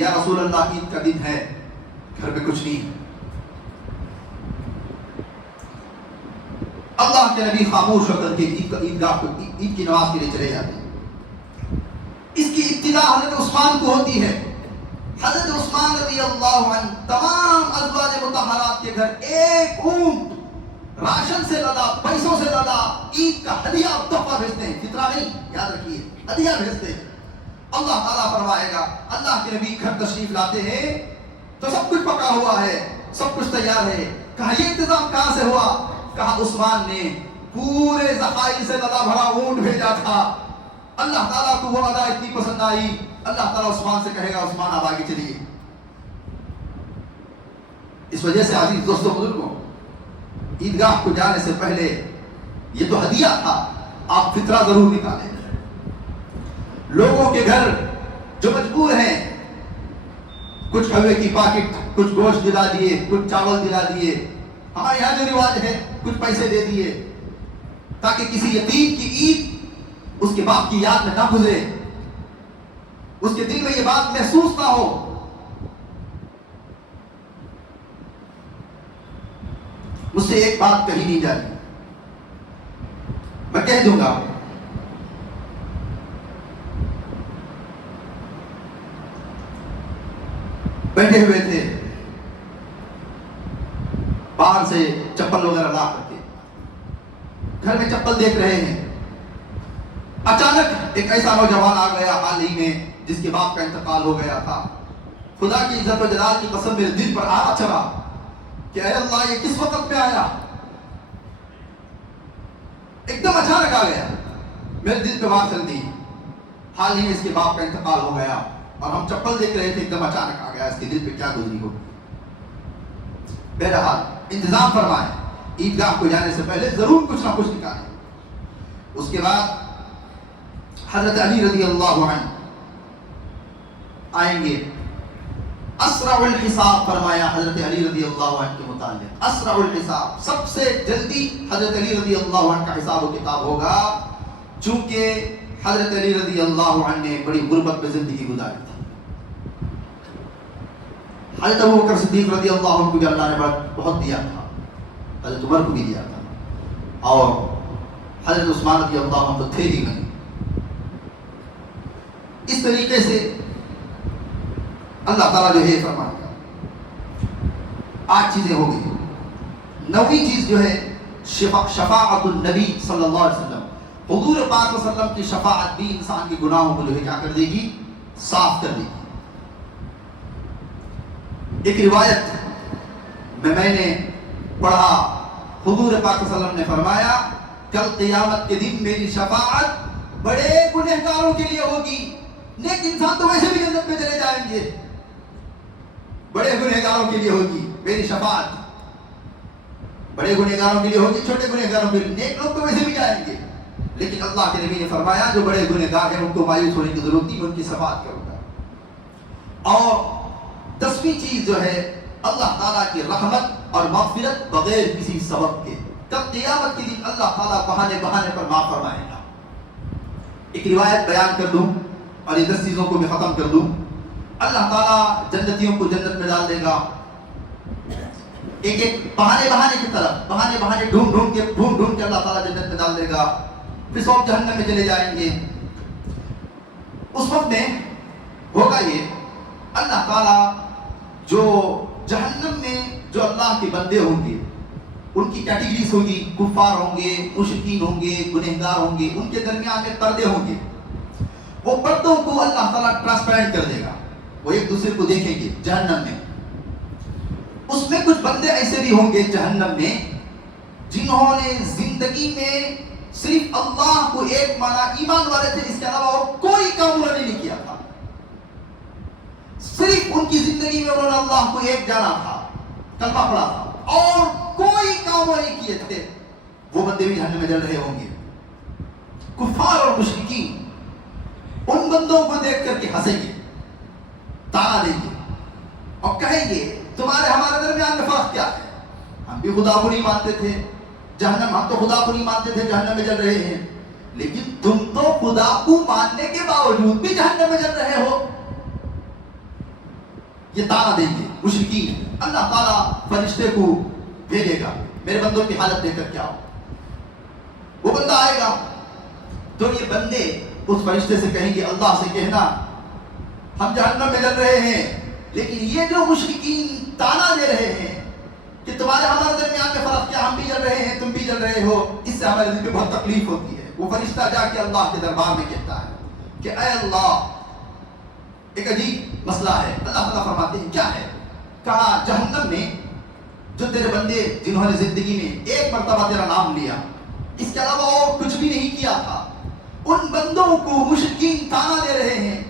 یا رسول اللہ عید کا دن ہے، گھر میں کچھ نہیں ہے۔ اللہ کے نبی خاموش ہو کر کے عیدگاہ کو عید کی نماز کے لیے چلے جاتے ہیں۔ اس کی ابتدا حضرت عثمان کو ہوتی ہے۔ حضرت عثمان رضی اللہ عنہ تمام ازواج مطہرات کے گھر ایک اونٹ راشن سے لدا، پیسوں سے لدا عید کا ہدیہ اور تحفہ بھیجتے ہیں، فطرہ نہیں، یاد رکھیے، ہدیہ بھیجتے ہیں۔ اللہ تعالیٰ فرمائے گا اللہ کے نبی گھر تشریف لاتے ہیں تو سب کچھ پکا ہوا ہے، سب کچھ تیار ہے۔ کہا یہ انتظام کہاں سے ہوا؟ کہا عثمان نے پورے ذخائر سے لدا بھرا اونٹ بھیجا تھا۔ اللہ تعالیٰ کو وہ ادا اتنی پسند آئی، اللہ تعالیٰ عثمان سے کہے گا عثمان آپ آگے چلیے۔ اس وجہ سے عزیز دوستوں بزرگوں، عیدگاہ کو جانے سے پہلے یہ تو ہدیہ تھا، آپ فطرہ ضرور نکالیں۔ لوگوں کے گھر جو مجبور ہیں، کچھ کھوے کی پاکٹ، کچھ گوشت دلا دیے، کچھ چاول دلا دیے، ہمارے یہاں جو رواج ہے کچھ پیسے دے دیے تاکہ کسی یتیم کی عید اس کے باپ کی یاد میں نہ گزرے، اس کے دل میں یہ بات محسوس نہ ہو۔ مجھ سے ایک بات کہی نہیں جاتی، میں کہہ دوں گا، بیٹھے ہوئے تھے، باہر سے چپل وغیرہ لا کر کے گھر میں چپل دیکھ رہے ہیں، اچانک ایک ایسا نوجوان آ گیا حال ہی میں جس کے باپ کا انتقال ہو گیا تھا۔ خدا کی عزت و جلال کی قسم میرے دل پر آ چڑھا کہ اے اللہ یہ کس وقت میں آیا، ایک دم اچانک آ گیا، میرے دل پہ بات چل دی، حال ہی میں اس کے باپ کا انتقال ہو گیا اور ہم چپل دیکھ رہے تھے، ایک دم اچانک آ گیا، اس کے دل پہ کیا گزری ہو۔ بہرحال انتظام فرمائے، عیدگاہ کو جانے سے پہلے ضرور کچھ نہ کچھ نکالیں۔ اس کے بعد حضرت علی رضی اللہ عنہ آئیں گے، اسرع الحساب فرمایا حضرت علی رضی اللہ عنہ کے متعلق، اسرع الحساب، سب سے جلدی حضرت علی رضی اللہ عنہ کا حساب و کتاب ہوگا، چونکہ حضرت علی رضی اللہ عنہ نے بڑی غربت میں زندگی گزاری تھی۔ حضرت ابو بکر صدیق رضی اللہ عنہ کو بھی اللہ نے بہت دیا تھا، حضرت عمر کو بھی دیا تھا، اور حضرت عثمان رضی اللہ عنہ تو تھے ہی نہیں۔ اس طریقے سے اللہ تعالیٰ جو ہے فرمائے گا۔ 8 چیزیں ہو گئی، 9ویں چیز جو ہے شفاعت النبی صلی اللہ علیہ وسلم، حضور پاک صلی اللہ علیہ وسلم کی شفاعت بھی انسان کے گناہوں کو جو ہے کیا کر دے گی، صاف کر دے گی۔ ایک روایت میں نے پڑھا، حضور پاک صلی اللہ علیہ وسلم نے فرمایا کل قیامت کے دن میری شفاعت بڑے گنہگاروں کے لیے ہوگی، نیک انسان تو ویسے بھی جنت میں چلے جائیں گے، بڑے گنہگاروں کے لیے ہوگی میری شفاعت، بڑے گنہگاروں کے لیے ہوگی، چھوٹے گنہگاروں کے لیے، نیک لوگ تو ویسے بھی جائیں گے، لیکن اللہ کے نبی نے فرمایا جو بڑے گنہگار ہیں ان کو مایوس ہونے کی ضرورت نہیں، ان کی شفاعت کروں گا۔ اور 10ویں چیز جو ہے اللہ تعالیٰ کی رحمت اور مغفرت بغیر کسی سبب کے، کل قیامت کے دن اللہ تعالیٰ بہانے بہانے پر معاف فرمائے گا۔ ایک روایت بیان کر دوں، اور یہ 10 چیزوں کو میں ختم کر دوں. اللہ تعالیٰ جنتیوں کو جنت میں ڈال دے گا. ایک ایک بہانے کی طرف بہانے ڈھونڈ کے اللہ تعالیٰ جنت میں ڈال دے گا. پھر سب جہنم میں چلے جائیں گے. اس وقت میں ہوگا یہ، اللہ تعالیٰ جو جہنم میں جو اللہ کے بندے ہوں گے ان کی کیٹیگریز ہوگی، کفار ہوں گے، مشرکین ہوں گے، گنہگار ہوں گے، ان کے درمیان میں پردے ہوں گے. وہ پردوں کو اللہ تعالیٰ ٹرانسپیرنٹ کر دے گا، وہ ایک دوسرے کو دیکھیں گے جہنم میں. اس میں کچھ بندے ایسے بھی ہوں گے جہنم میں جنہوں نے زندگی میں صرف اللہ کو ایک مانا ایمان والے تھے، اس کے علاوہ اور کوئی کام انہوں نے نہیں کیا تھا. صرف ان کی زندگی میں انہوں نے اللہ کو ایک جانا تھا، کلمہ پڑھا تھا، اور کوئی کام وہ نہیں کیے تھے. وہ بندے بھی جہنم میں جل رہے ہوں گے. کفار اور مشرکین ان بندوں کو دیکھ کر کے ہنسیں گے، تانا دیں گے اور کہیں گے تمہارے ہمارے درمیان میں فرق کیا ہے؟ ہم بھی خدا کو نہیں مانتے تھے، ہم تو خدا کو نہیں مانتے تھے، جہنم میں جل رہے ہیں، لیکن تم تو خدا کو ماننے کے باوجود بھی جہنم میں جل رہے ہو. یہ تانا دیں گے مشرکین. اللہ تعالیٰ فرشتے کو بھیجے گا، میرے بندوں کی حالت دیکھ کر کیا ہو. وہ بندہ آئے گا تو یہ بندے اس فرشتے سے کہیں گے، اللہ سے کہنا ہم جہنم میں جل رہے ہیں، لیکن یہ جو مشرکین تانا دے رہے ہیں کہ تمہارے ہمارے درمیان میں فرق کیا، ہم بھی جل رہے ہیں تم بھی جل رہے ہو، اس سے ہمارے دل پہ بہت تکلیف ہوتی ہے. وہ فرشتہ جا کے اللہ کے دربار میں کہتا ہے کہ اے اللہ، ایک عجیب مسئلہ ہے. اللہ تعالیٰ فرماتے ہیں کیا ہے؟ کہا جہنم میں جو تیرے بندے جنہوں نے زندگی میں ایک مرتبہ تیرا نام لیا، اس کے علاوہ اور کچھ بھی نہیں کیا تھا، ان بندوں کو مشرکین تانا دے رہے ہیں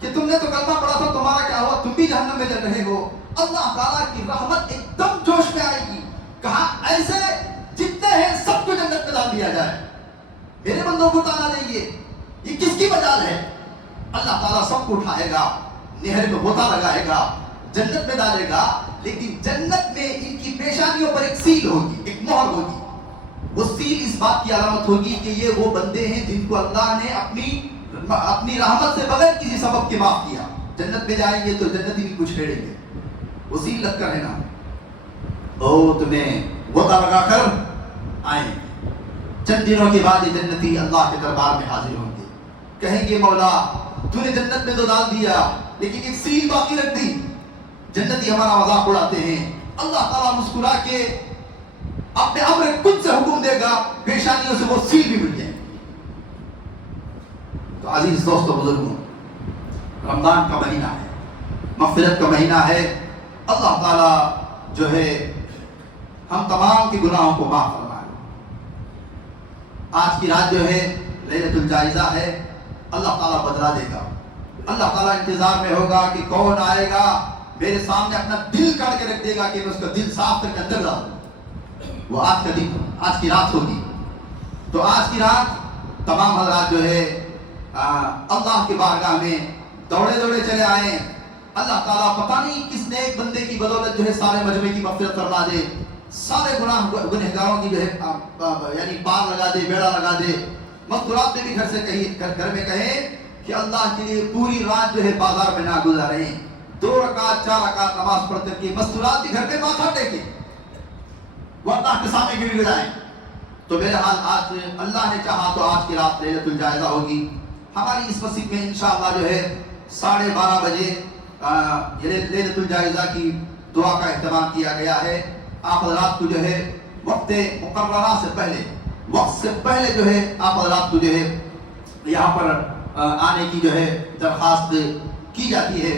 کہ تم نے تو کلمہ پڑھا تھا، تمہارا کیا ہوا، تم بھی جہنم میں جل رہے ہو. اللہ تعالیٰ کی رحمت ایک دم جوش میں آئے گی. کہا ایسے جتنے ہیں سب کو جنت میں ڈال دیا جائے. میرے بندوں کو تانا دیں گے، یہ کس کی مجال ہے؟ اللہ تعالیٰ سب کو اٹھائے گا، نہر میں غوطہ لگائے گا، جنت میں ڈالے گا. لیکن جنت میں ان کی پیشانیوں پر ایک سیل ہوگی، ایک مہر ہوگی. وہ سیل اس بات کی علامت ہوگی کہ یہ وہ بندے ہیں جن کو اللہ نے اپنی رحمت سے بغیر کسی سبب کے معاف کیا. جنت میں جائیں گے تو جنتی بھی کچھ چھیڑیں گے. وہ سیل لگ کر رہنا، او تمہیں غوطہ لگا کر آئیں. چند دنوں کے بعد یہ جنتی اللہ کے دربار میں حاضر ہوں گے، کہیں گے مولا تو نے جنت میں تو ڈال دیا لیکن ایک سیل باقی رکھ دی. جنتی ہمارا مذاق اڑاتے ہیں. اللہ تعالیٰ مسکرا کے اپنے امر کن سے حکم دے گا، پیشانیوں سے وہ سیل بھی مٹ جائے. تو عزیز دوستو بزرگوں، رمضان کا مہینہ ہے، مغفرت کا مہینہ ہے. اللہ تعالیٰ جو ہے ہم تمام کے گناہوں کو معاف فرمائے. آج کی رات جو ہے لیلۃ الجائزہ ہے. اللہ تعالیٰ بدلا دے گا. اللہ تعالیٰ انتظار میں ہوگا کہ کون آئے گا میرے سامنے اپنا دل کاٹ کے رکھ دے گا کہ میں اس کا دل صاف کر کے اندر ڈال دوں. وہ آج کا دن، آج کی رات ہوگی. تو آج کی رات تمام حضرات جو ہے اللہ کی بارگاہ میں دوڑے چلے آئے. اللہ تعالیٰ پتہ نہیں کس نے ایک بندے کی بدولت جو ہے سارے مجمع کی مغفرت فرما دے، سارے گنہگاروں کی جو ہے یعنی پار لگا دے، بیڑا لگا دے. مستورات میں بھی گھر میں کہیں کہ اللہ کے لیے پوری رات جو ہے بازار میں نہ گزاریں، 2 رکعت 4 رکعت نماز پڑھ کر کے مستورات بھی گھر پہ ماتھا ٹیکیں، وہ اللہ کے سامنے گر گڑائیں. تو بہرحال آج اللہ نے چاہا تو آج کی رات لیلۃ الجائزہ ہوگی. ہماری اس مسجد میں انشاءاللہ جو ہے 12:30 بجے لیلۃ الجائزہ کی دعا کا اہتمام کیا گیا ہے. آپ حضرات کو جو ہے وقت مقررہ سے پہلے، وقت سے پہلے جو ہے آپ حضرات کو جو ہے یہاں پر آنے کی جو ہے درخواست کی جاتی ہے.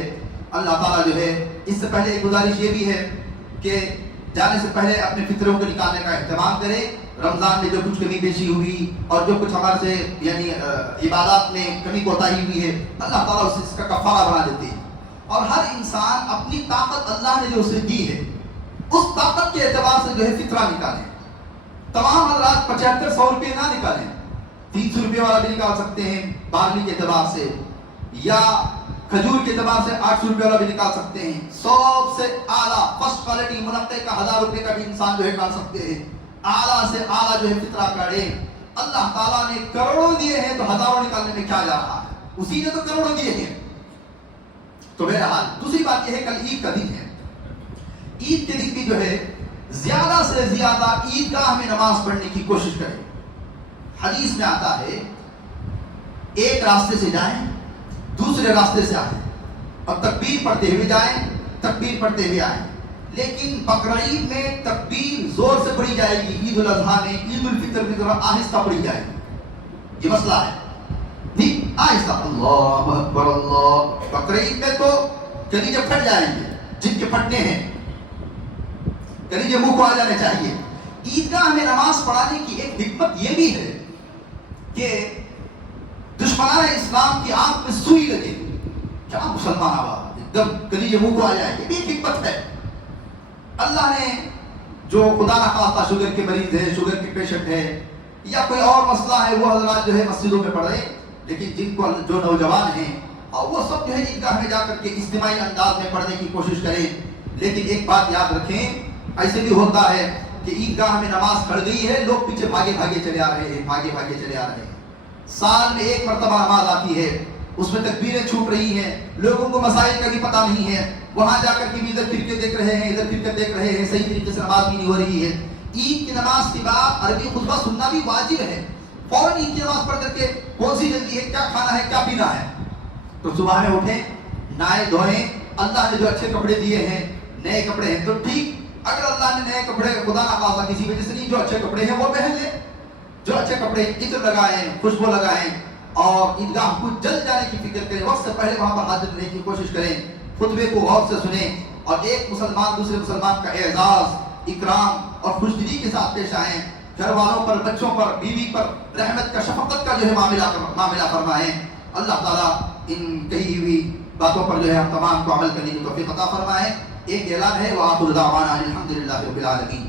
اللہ تعالیٰ جو ہے اس سے پہلے ایک گزارش یہ بھی ہے کہ جانے سے پہلے اپنے فطروں کو نکالنے کا اہتمام کرے. رمضان میں جو کچھ کمی بیشی ہوئی اور جو کچھ ہمارے سے یعنی عبادات میں کمی کوتاہی ہوئی ہے، اللہ تعالیٰ اس کا کفارہ بنا دیتے ہیں. اور ہر انسان اپنی طاقت اللہ نے جو اسے دی ہے اس طاقت کے اعتبار سے جو ہے فطرہ نکالیں. تمام حضرات 7500 روپے نہ نکالیں، 300 روپے والا بھی نکال سکتے ہیں بارلی کے اعتبار سے، یا کھجور کے اعتبار سے 800 روپے والا بھی نکال سکتے ہیں. سب سے اعلیٰ فرسٹ کوالٹی منقع کا 1000 روپے کا بھی انسان جو ہے نکال سکتے ہیں. اعلیٰ سے اعلیٰ جو ہے فطرہ کاٹیں. اللہ تعالیٰ نے کروڑوں دیے ہیں تو ہزاروں نکالنے میں کیا جا رہا ہے؟ اسی نے تو کروڑوں دیے ہیں. تو بہرحال دوسری بات یہ ہے کل عید کا دن ہے. عید کے دن بھی جو ہے زیادہ سے زیادہ عیدگاہ میں نماز پڑھنے کی کوشش کریں. حدیث میں آتا ہے ایک راستے سے جائیں دوسرے راستے سے آئیں اور تکبیر پڑھتے ہوئے جائیں تکبیر پڑھتے ہوئے آئیں. لیکن بقرعید میں تکبیر زور سے پڑھی جائے گی, عید الاضحیٰ میں, عید الفطر میں ذرا آہستہ پڑھی جائے گی. یہ مسئلہ ہے نہیں, آہستہ اللہ اکبر اللہ. بقرعید میں تو کلیجے پھٹ جائیں گے جن کے پھٹنے ہیں, کلیجے منہ کو آ جانے چاہیے. عیدگاہ میں نماز پڑھانے کی ایک حکمت یہ بھی ہے کہ دشمنان اسلام کی آنکھ میں سوئی لگے, کیا مسلمان آباد ایک دم کلیجے منہ کو آ جائے گی. یہ حکمت ہے. اللہ نے جو خدا نہ خواستہ شوگر کے مریض ہے, شوگر کے پیشنٹ ہے, یا کوئی اور مسئلہ ہے, وہ حضرات جو ہے مسجدوں میں پڑھ رہے, لیکن جن کو جو نوجوان ہیں اور وہ سب جو ہے عیدگاہ میں جا کر کے اجتماعی انداز میں پڑھنے کی کوشش کریں. لیکن ایک بات یاد رکھیں, ایسے بھی ہوتا ہے کہ عیدگاہ میں نماز پڑھ گئی ہے, لوگ پیچھے بھاگے بھاگے چلے آ رہے ہیں, بھاگے بھاگے چلے آ رہے ہیں. سال میں ایک مرتبہ نماز آتی ہے, اس میں تکبیریں چھوٹ رہی ہیں, لوگوں کو مسائل کا بھی پتہ نہیں ہے, وہاں جا کر کے بھی ادھر پھر کے دیکھ رہے ہیں, ادھر پھر کے دیکھ رہے ہیں, صحیح طریقے سے نماز بھی نہیں ہو رہی ہے. عید کی نماز کے بعد عربی خطبہ سننا بھی واجب ہے. فوراً عید کی نماز پڑھ کر کے کون سی جلدی ہے, کیا کھانا ہے, کیا پینا ہے, تو صبح میں اٹھیں, نہائے دھوئیں. اللہ نے جو اچھے کپڑے دیے ہیں, نئے کپڑے ہیں تو ٹھیک, اگر اللہ نے نئے کپڑے خدا نہ خواستہ کسی وجہ سے نہیں, جو اچھے کپڑے ہیں وہ پہن لیں, جو اچھے کپڑے عطر لگائیں, خوشبو لگائیں, اور عیدگاہ کو جلد جانے کی فکر کریں, وقت سے پہلے وہاں پر حاضر رہنے کی کوشش کریں, خطبے کو غور سے سنیں, اور ایک مسلمان دوسرے مسلمان کا اعزاز, اکرام اور خوشدلی کے ساتھ پیش آئیں. گھر والوں پر, بچوں پر, بیوی پر رحمت کا, شفقت کا جو ہے معاملہ فرمائیں. اللہ تعالیٰ ان کہی ہوئی باتوں پر جو ہے ہم تمام کو عمل کرنے کی توفیق عطا فرمائے. ایک اعلان ہے, وآخر دعوانا الحمدللہ رب العالمین.